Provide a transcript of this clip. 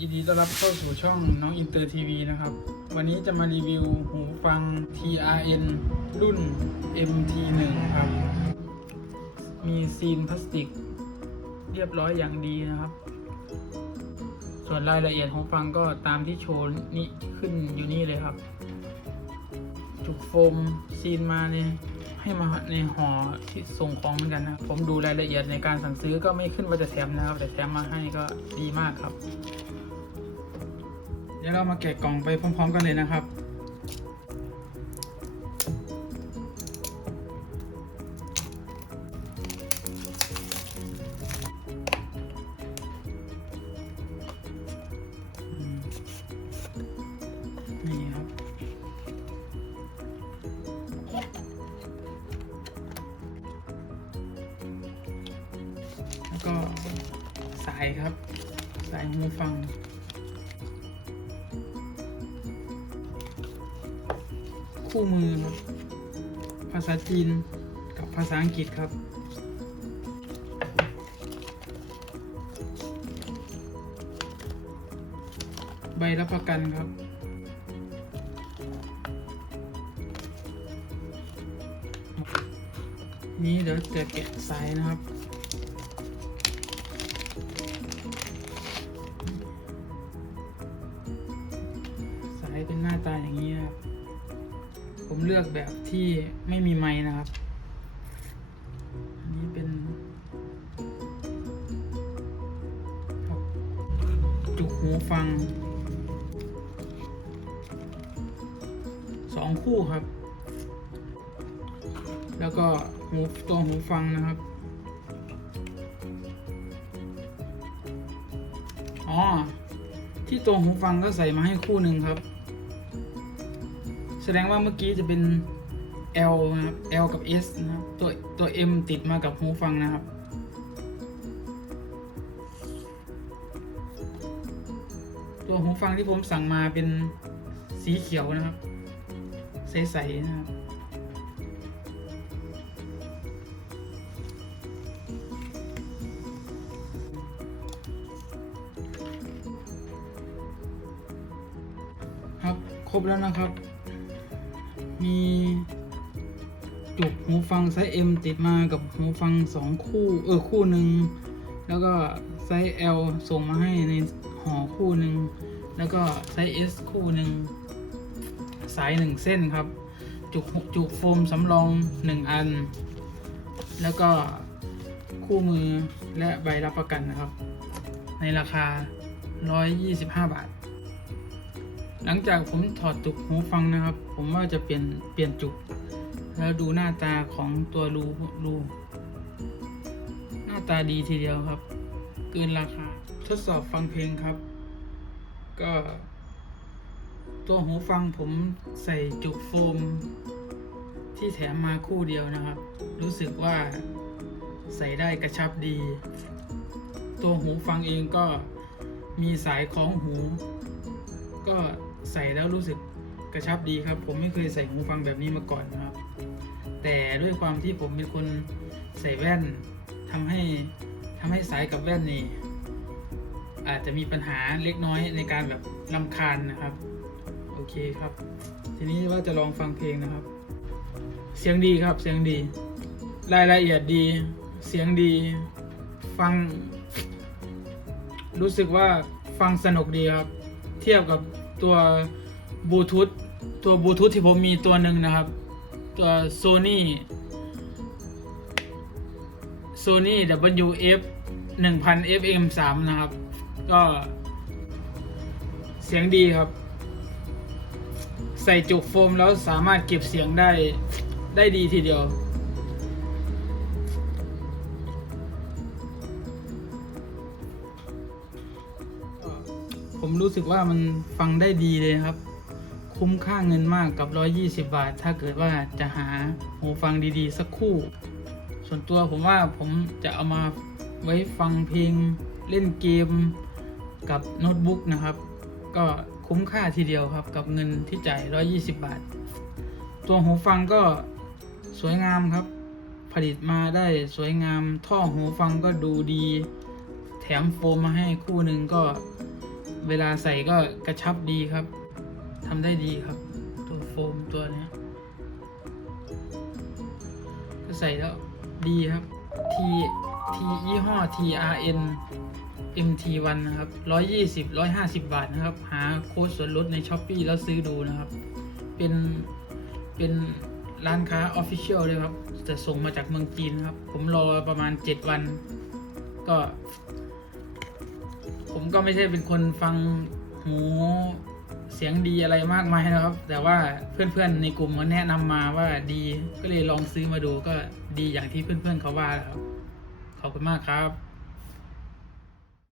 ยินดีต้อนรับเข้าสู่ช่องน้องอินเตอร์ทีวีนะครับ วันนี้จะมารีวิวหูฟัง TRN รุ่น MT1 ครับ มีซีนพลาสติก เรียบร้อยอย่างดีนะครับ ส่วนรายละเอียดของฟังก็ตามที่โชว์นี่ขึ้นอยู่นี่เลยครับ จุกโฟมซีนมาเนี่ยให้มาในห่อที่ส่งของเหมือนกันนะ ผมดูรายละเอียดในการสั่งซื้อก็ไม่ขึ้นว่าจะแถมนะครับ แต่แถมมาให้ก็ดีมากครับ เดี๋ยวเรามาแกะกล่องไปพร้อม ๆ กันเลยนะครับ นี่ครับ แล้วก็สายครับ สายหูฟัง คู่มือครับ ภาษาจีนกับภาษาอังกฤษครับ ใบรับประกันครับ นี้เดี๋ยวจะแกะสายนะครับสายเป็นหน้าตาอย่างนี้ครับ ผมเลือกแบบที่ไม่มีไม้นะครับ อันนี้เป็นจุกหูฟังสองคู่ครับ แล้วก็หูตัวหูฟังนะครับ อ๋อ ที่ตัวหูฟังก็ใส่มาให้คู่หนึ่งครับ แสดงว่าเมื่อกี้จะเป็น L นะครับ L กับ S นะครับตัวตัว M ติดมากับหูฟังนะครับ ตัวหูฟังที่ผมสั่งมาเป็นสีเขียวนะครับ ใสๆนะครับครับ ครบแล้วนะครับ มีจุกหูฟังไซส์ M ติดมากับหูฟังสองคู่เออคู่หนึ่งแล้วก็ไซส์ L ส่งมาให้ในห่อคู่หนึ่งแล้วก็ไซส์ S คู่หนึ่งสายหนึ่งเส้นครับ จุกจุกโฟมสำรองหนึ่งอัน แล้วก็คู่มือและใบรับประกันนะครับ ในราคา 125 บาท หลังจากผมถอดจุกหูฟังนะครับ ผมว่าจะเปลี่ยนเปลี่ยนจุก แล้วดูหน้าตาของตัวรูรูหน้าตาดีทีเดียวครับ เกินราคา ทดสอบฟังเพลงครับ ก็ ตัวหูฟังผมใส่จุกโฟม ที่แถมมาคู่เดียวนะครับ รู้สึกว่าใส่ได้กระชับดี ตัวหูฟังเองก็มีสายคล้องหู ก็ ใส่แล้วรู้สึกกระชับดีครับ ผมไม่เคยใส่หูฟังแบบนี้มาก่อนนะครับ แต่ด้วยความที่ผมเป็นคนใส่แว่นทำให้ทำให้สายกับแว่นนี่อาจจะมีปัญหาเล็กน้อยในการแบบลำคาญนะครับ โอเคครับ ทีนี้ว่าจะลองฟังเพลงนะครับ เสียงดีครับเสียงดี รายละเอียดดี เสียงดี ฟัง รู้สึกว่าฟังสนุกดีครับ เทียบกับ ตัวบลูทูธตัวบลูทูธที่ผมมีตัวหนึ่งนะครับ ตัว Sony Sony WF 1000 FM 3นะครับ ก็เสียงดีครับ ใส่จุกโฟมแล้วสามารถเก็บเสียงได้ได้ดีทีเดียว ผมรู้สึกว่ามันฟังได้ดีเลยครับ คุ้มค่าเงินมากกับ 120 บาท ถ้าเกิดว่าจะหาหูฟังดีๆ สักคู่ ส่วนตัวผมว่าผมจะเอามาไว้ฟังเพลงเล่นเกมกับโน้ตบุ๊กนะครับ ก็คุ้มค่าทีเดียวครับ กับเงินที่จ่าย 120 บาท ตัวหูฟังก็สวยงามครับ ผลิตมาได้สวยงาม ท่อหูฟังก็ดูดี แถมโฟมมาให้คู่หนึ่งก็ เวลาใส่ก็กระชับดีครับทำได้ดีครับ ตัวโฟมตัวนี้ก็ใส่แล้วดีครับ T T ยี่ห้อ TRN MT1 นะครับ 120 150 บาทนะครับ หาโค้ดส่วนลดใน s h อ p e e แล้วซื้อดูนะครับ เป็นเป็นร้านค้าออฟฟิเชียลเลยครับ จะส่งมาจากเมืองจีนครับ ผมรอประมาณ 7 วัน ก็ ผมก็ไม่ใช่เป็นคนฟังหูเสียงดีอะไรมากมายนะครับ แต่ว่าเพื่อนๆในกลุ่มเขาแนะนำมาว่าดีก็เลยลองซื้อมาดูก็ดีอย่างที่เพื่อนๆเขาว่าครับขอบคุณมากครับ